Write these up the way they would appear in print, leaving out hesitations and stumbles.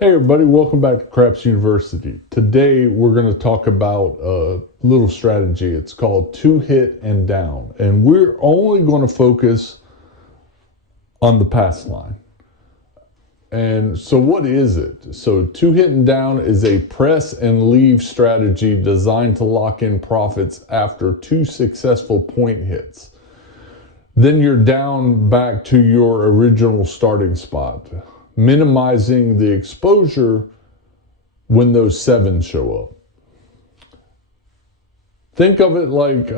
Hey everybody, welcome back to Craps University. Today we're going to talk about a little strategy. It's called two hit and down. And we're only going to focus on the pass line. And so what is it? So two hit and down is a press and leave strategy designed to lock in profits after two successful point hits. Then you're down back to your original starting spot, minimizing the exposure when those sevens show up. Think of it like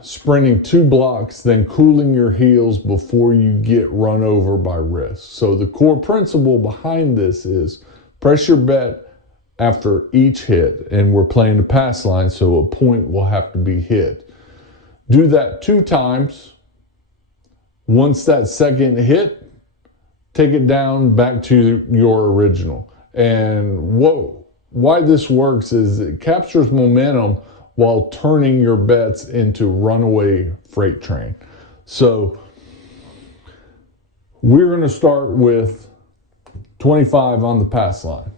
sprinting 2 blocks, then cooling your heels before you get run over by risk. So the core principle behind this is press your bet after each hit, and we're playing the pass line, so a point will have to be hit. Do that 2 times. Once that second hit, take it down back to your original. And why this works is it captures momentum while turning your bets into runaway freight train. So we're going to start with 25 on the pass line.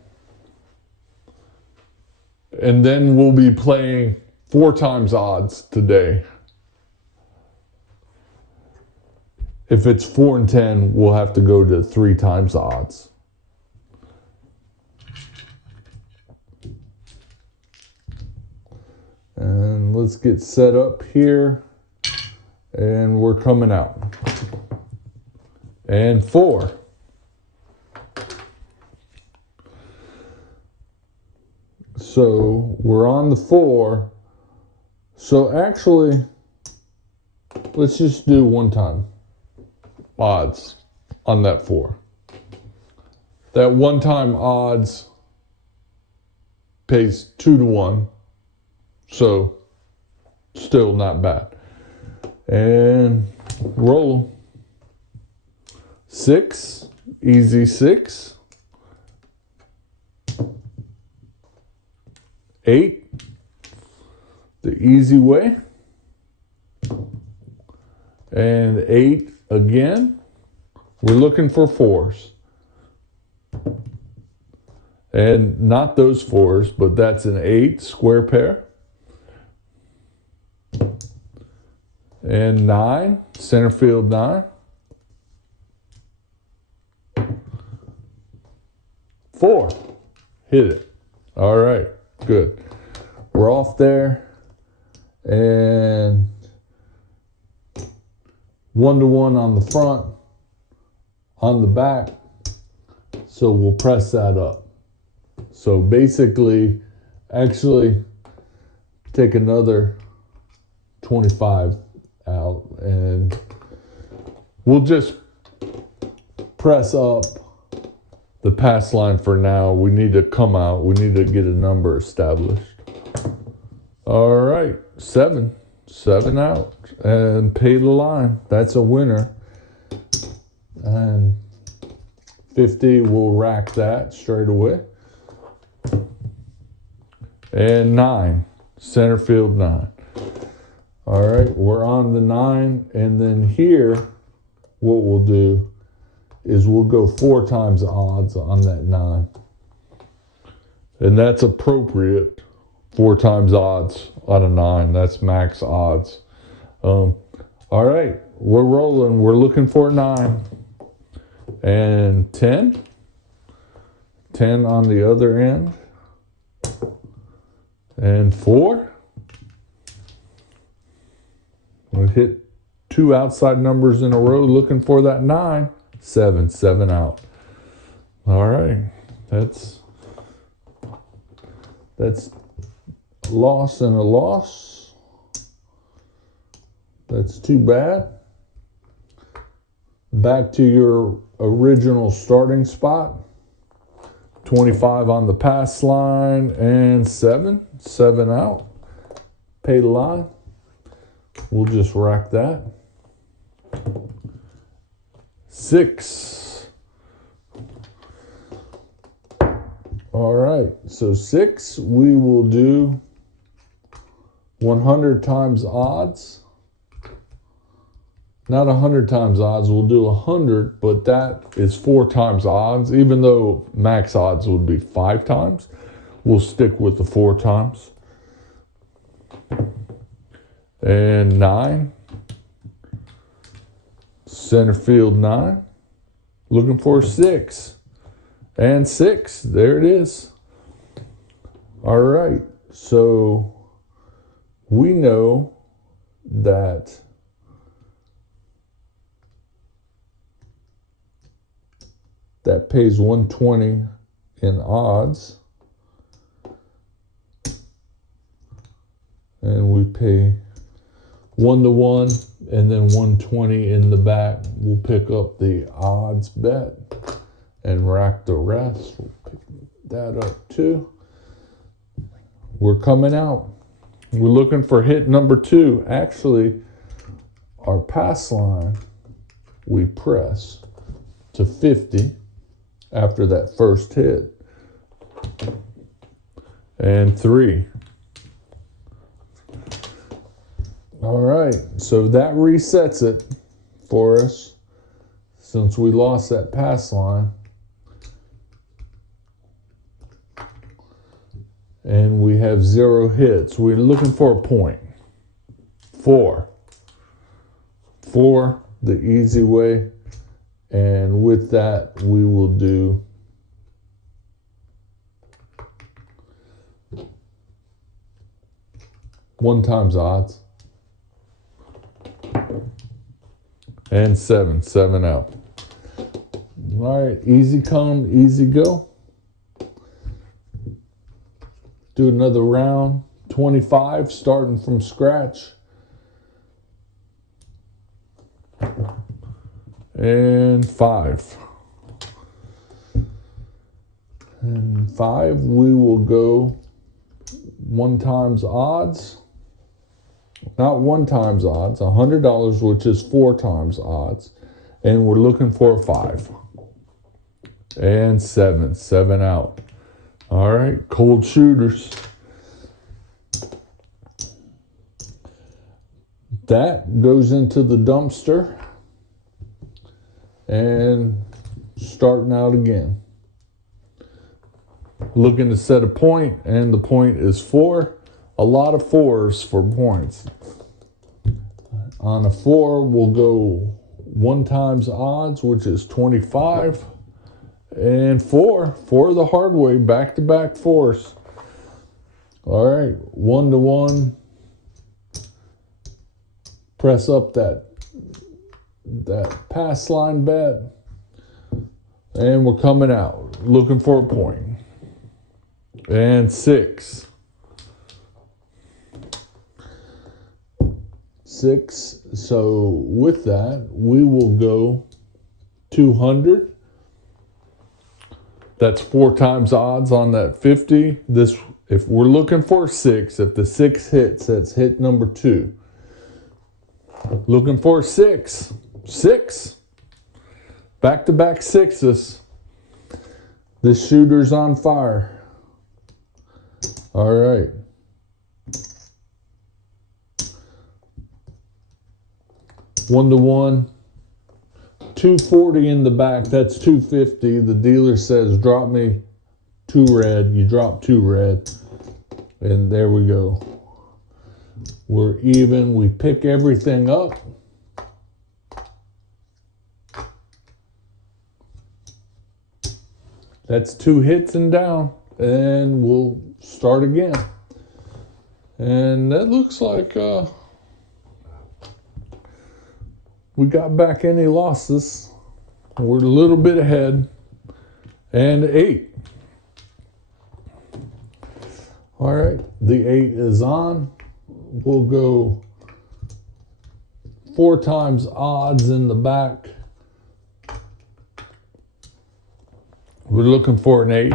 And then we'll be playing 4 times odds today. If it's 4 and 10, we'll have to go to 3 times odds. And let's get set up here. And we're coming out. And 4. So we're on the 4. So actually, let's just do 1 time odds on that 4. That 1 time odds pays 2 to 1. So still not bad. And roll 6, easy 6. 8, the easy way. And 8 again. We're looking for 4s. And not those 4s, but that's an 8 square pair. And 9, center field 9. 4, hit it. All right, good. We're off there. And 1 to 1 on the front, on the back. So we'll press that up. So basically, actually take another 25 out, and we'll just press up the pass line for now. We need to come out. We need to get a number established. All right, 7 out, and pay the line. That's a winner. And 50, we'll rack that straight away. And 9, center field 9. All right, we're on the 9, and then here, what we'll do is we'll go 4 times odds on that 9. And that's appropriate, 4 times odds on a 9. That's max odds. All right, we're rolling. We're looking for a 9. And 10. 10 on the other end. And 4. We hit 2 outside numbers in a row looking for that 9. 7 out. All right, that's a loss and a loss. That's too bad. Back to your original starting spot. 25 on the pass line and 7 out. Pay the line. We'll just rack that. 6. All right, so 6, we will do 100 times odds not 100 times odds. We'll do 100, but that is 4 times odds. Even though max odds would be 5 times, we'll stick with the 4 times. And 9. Center field 9. Looking for 6. And 6. There it is. All right. So we know that that pays 120 in odds. And we pay 1-to-1 and then 120 in the back. We'll pick up the odds bet and rack the rest. We'll pick that up too. We're coming out. We're looking for hit number 2. Actually, our pass line, we press to 50 after that first hit. And 3. All right, so that resets it for us since we lost that pass line. And we have 0 hits. We're looking for a point. 4. 4, the easy way. And with that, we will do one times odds. And 7. 7 out. All right, easy come, easy go. Do another round, 25, starting from scratch. And 5. And 5, we will go 1 times odds. Not 1 times odds, $100, which is 4 times odds. And we're looking for a 5. And 7. 7 out. All right, cold shooters. That goes into the dumpster. And starting out again. Looking to set a point, and the point is 4. A lot of 4s for points. On a 4, we'll go 1 times odds, which is 25. And 4 the hard way, back-to-back 4s. All right, 1-to-1. Press up that pass line bet. And we're coming out, looking for a point. And 6. 6. So with that, we will go 200. That's 4 times odds on that 50. This, if we're looking for 6, if the 6 hits, that's hit number 2. Looking for 6. 6. Back-to-back 6s. This shooter's on fire. All right. One to one. 240 in the back. That's 250. The dealer says, drop me 2 red. You drop 2 red. And there we go. We're even. We pick everything up. That's 2 hits and down. And we'll start again. And that looks like we got back any losses. We're a little bit ahead. And 8. All right, the 8 is on. We'll go 4 times odds in the back. We're looking for an 8.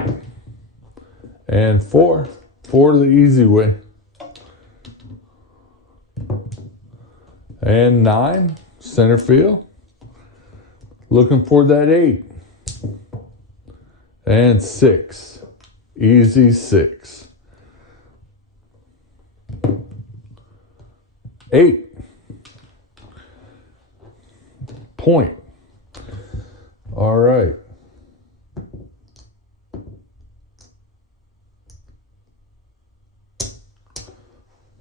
And 4. 4 the easy way. And 9, center field. Looking for that 8. And 6. Easy 6. 8. point. All right.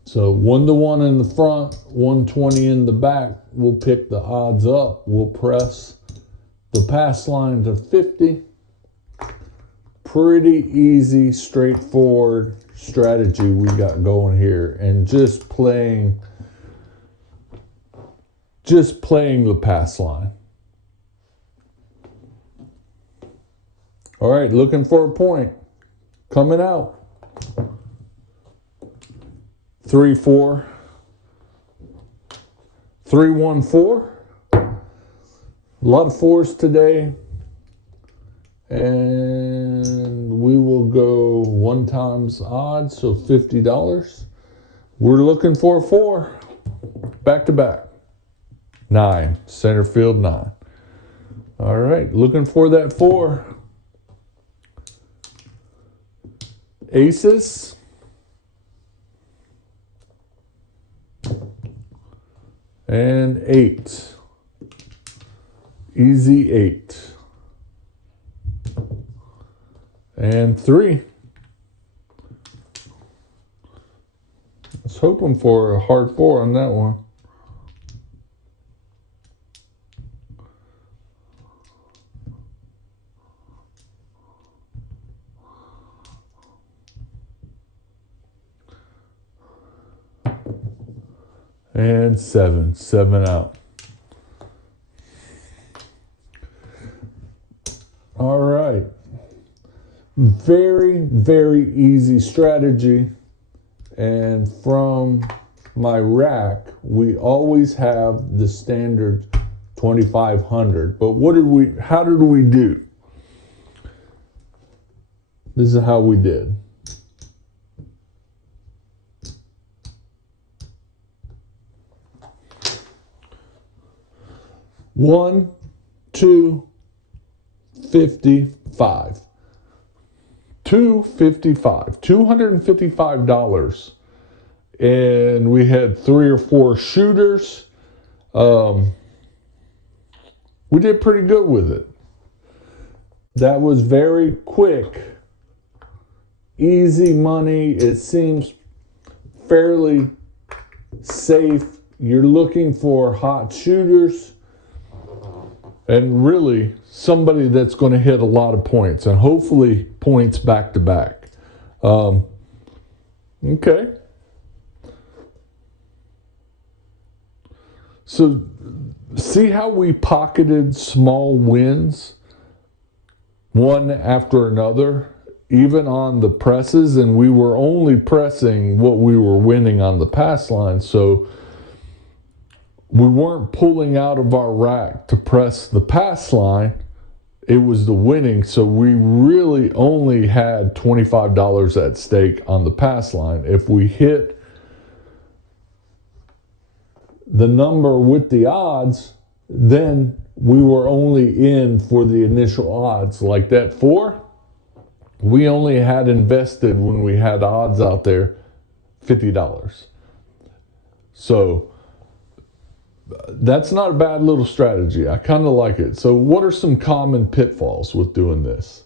So 1-1 in the front, 120 in the back. We'll pick the odds up. We'll press the pass line to 50. Pretty easy, straightforward strategy we got going here. And just playing the pass line. All right, looking for a point. Coming out. 3-4, 3-1-4. A lot of fours today. And we will go 1 times odds, so $50. We're looking for a 4. Back to back. 9. Center field 9. All right, looking for that 4. Aces. And 8. Easy 8. And 3. I was hoping for a hard 4 on that one. And 7. 7 out. All right. Very, very easy strategy. And from my rack, we always have the standard 2,500. But how did we do? This is how we did. $1, $2, $55. $255. $255. And we had 3 or 4 shooters. We did pretty good with it. That was very quick. Easy money. It seems fairly safe. You're looking for hot shooters. And really, somebody that's going to hit a lot of points, and hopefully points back to back. Okay. So, see how we pocketed small wins, one after another, even on the presses, and we were only pressing what we were winning on the pass line. So, we weren't pulling out of our rack to press the pass line. It was the winning. So we really only had $25 at stake on the pass line. If we hit the number with the odds, then we were only in for the initial odds. Like that 4, we only had invested when we had odds out there $50. So that's not a bad little strategy. I kind of like it. So what are some common pitfalls with doing this?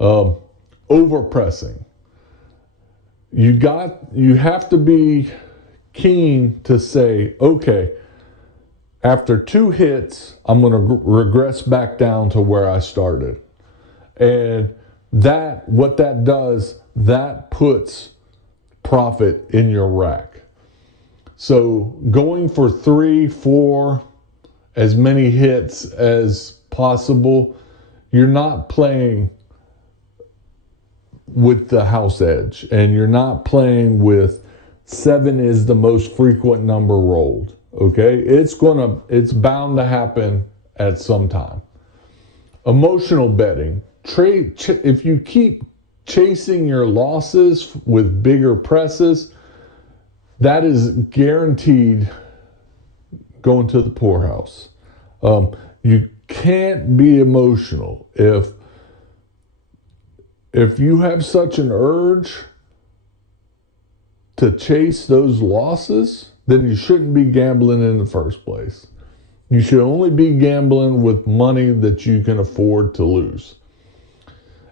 Overpressing. You have to be keen to say, okay, after 2 hits, I'm going to regress back down to where I started. And what that does, that puts profit in your rack. So going for 3, 4, as many hits as possible, you're not playing with the house edge, and you're not playing with 7 is the most frequent number rolled. Okay, it's bound to happen at some time. Emotional betting. If you keep chasing your losses with bigger presses, that is guaranteed going to the poorhouse. You can't be emotional. If you have such an urge to chase those losses, then you shouldn't be gambling in the first place. You should only be gambling with money that you can afford to lose.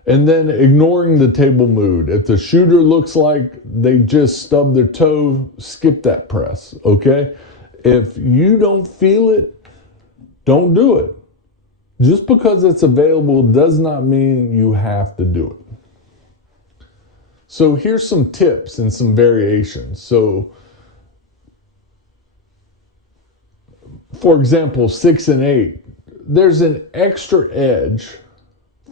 And then ignoring the table mood. If the shooter looks like they just stubbed their toe, skip that press, okay? If you don't feel it, don't do it. Just because it's available does not mean you have to do it. So here's some tips and some variations. So, for example, 6 and 8, there's an extra edge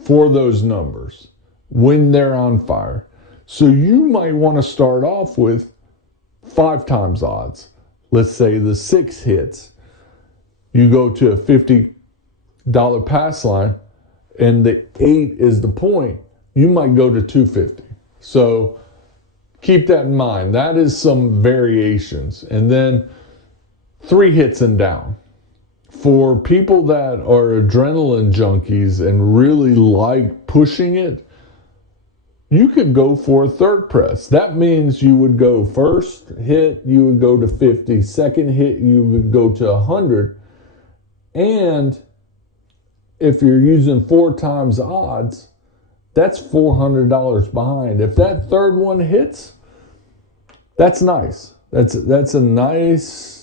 for those numbers when they're on fire. So you might want to start off with 5 times odds. Let's say the 6 hits. You go to a $50 pass line and the 8 is the point. You might go to $250. So keep that in mind. That is some variations. And then 3 hits and down. For people that are adrenaline junkies and really like pushing it, you could go for a third press. That means you would go first hit, you would go to 50, second hit, you would go to 100. And if you're using 4 times odds, that's $400 behind. If that third one hits, that's nice. That's a nice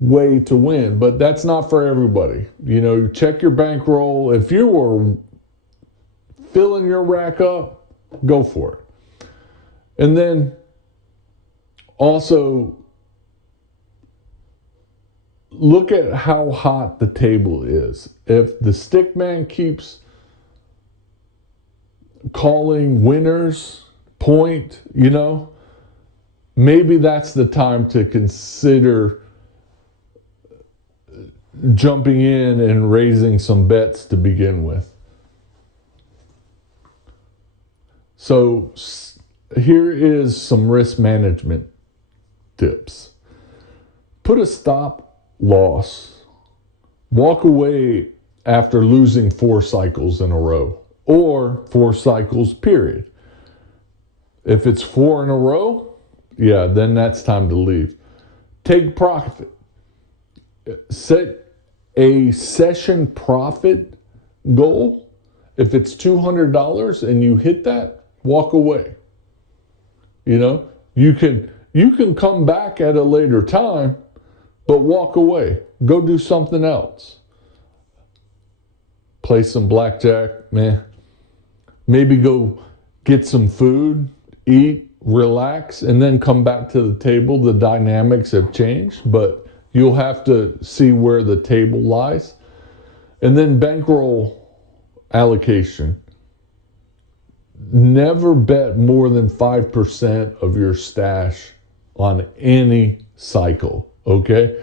way to win, but that's not for everybody. You know, check your bankroll. If you were filling your rack up, go for it. And then also look at how hot the table is. If the stick man keeps calling winners, point, you know, maybe that's the time to consider jumping in and raising some bets to begin with. So here is some risk management tips. Put a stop loss. Walk away after losing 4 cycles in a row or 4 cycles, period. If it's 4 in a row, yeah, then that's time to leave. Take profit. Set a session profit goal. If it's $200 and you hit that, walk away. You know, you can come back at a later time, but walk away. Go do something else. Play some blackjack, man. Maybe go get some food, eat, relax, and then come back to the table. The dynamics have changed, but you'll have to see where the table lies. And then bankroll allocation. Never bet more than 5% of your stash on any cycle, okay?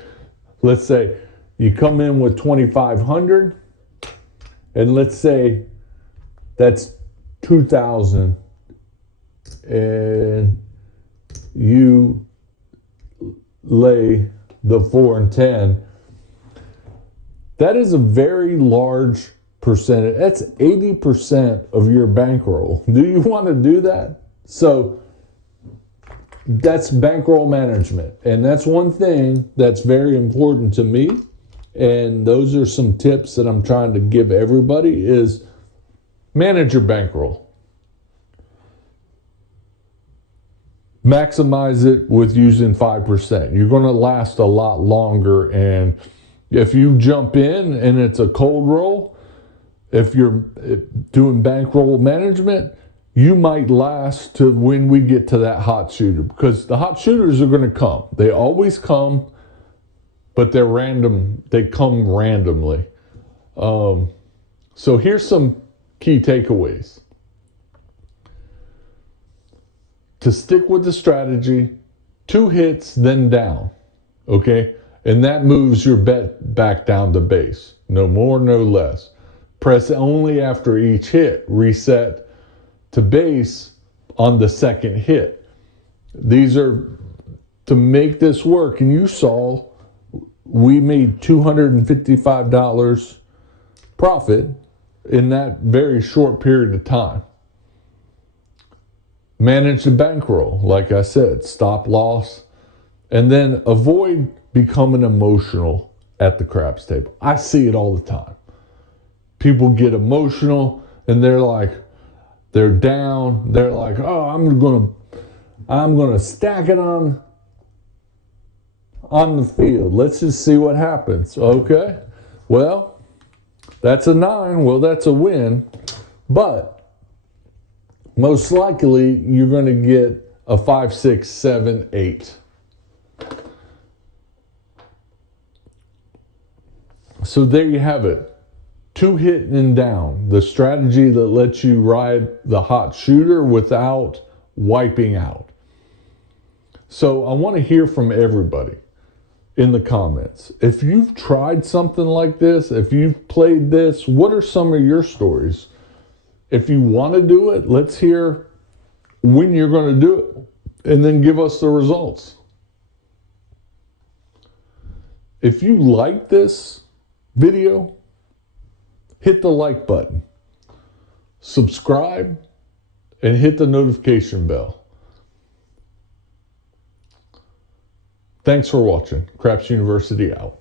Let's say you come in with $2,500, and let's say that's $2,000, and you lay the 4 and 10, that is a very large percentage. That's 80% of your bankroll. Do you want to do that? So that's bankroll management. And that's one thing that's very important to me. And those are some tips that I'm trying to give everybody is manage your bankroll. Maximize it with using 5%. You're going to last a lot longer. And if you jump in and it's a cold roll, if you're doing bankroll management, you might last to when we get to that hot shooter, because the hot shooters are going to come. They always come, but they're random. They come randomly. So here's some key takeaways. To stick with the strategy, 2 hits, then down, okay? And that moves your bet back down to base. No more, no less. Press only after each hit. Reset to base on the second hit. These are to make this work. And you saw we made $255 profit in that very short period of time. Manage the bankroll, like I said, stop loss, and then avoid becoming emotional at the craps table. I see it all the time. People get emotional and they're down. They're like, oh, I'm gonna stack it on the field. Let's just see what happens. Okay. Well, that's a 9. Well, that's a win. But most likely you're going to get a 5, 6, 7, 8. So there you have it. 2 hit and down. The strategy that lets you ride the hot shooter without wiping out. So I want to hear from everybody in the comments. If you've tried something like this, if you've played this, what are some of your stories? If you want to do it, let's hear when you're going to do it, and then give us the results. If you like this video, hit the like button, subscribe, and hit the notification bell. Thanks for watching. Craps University out.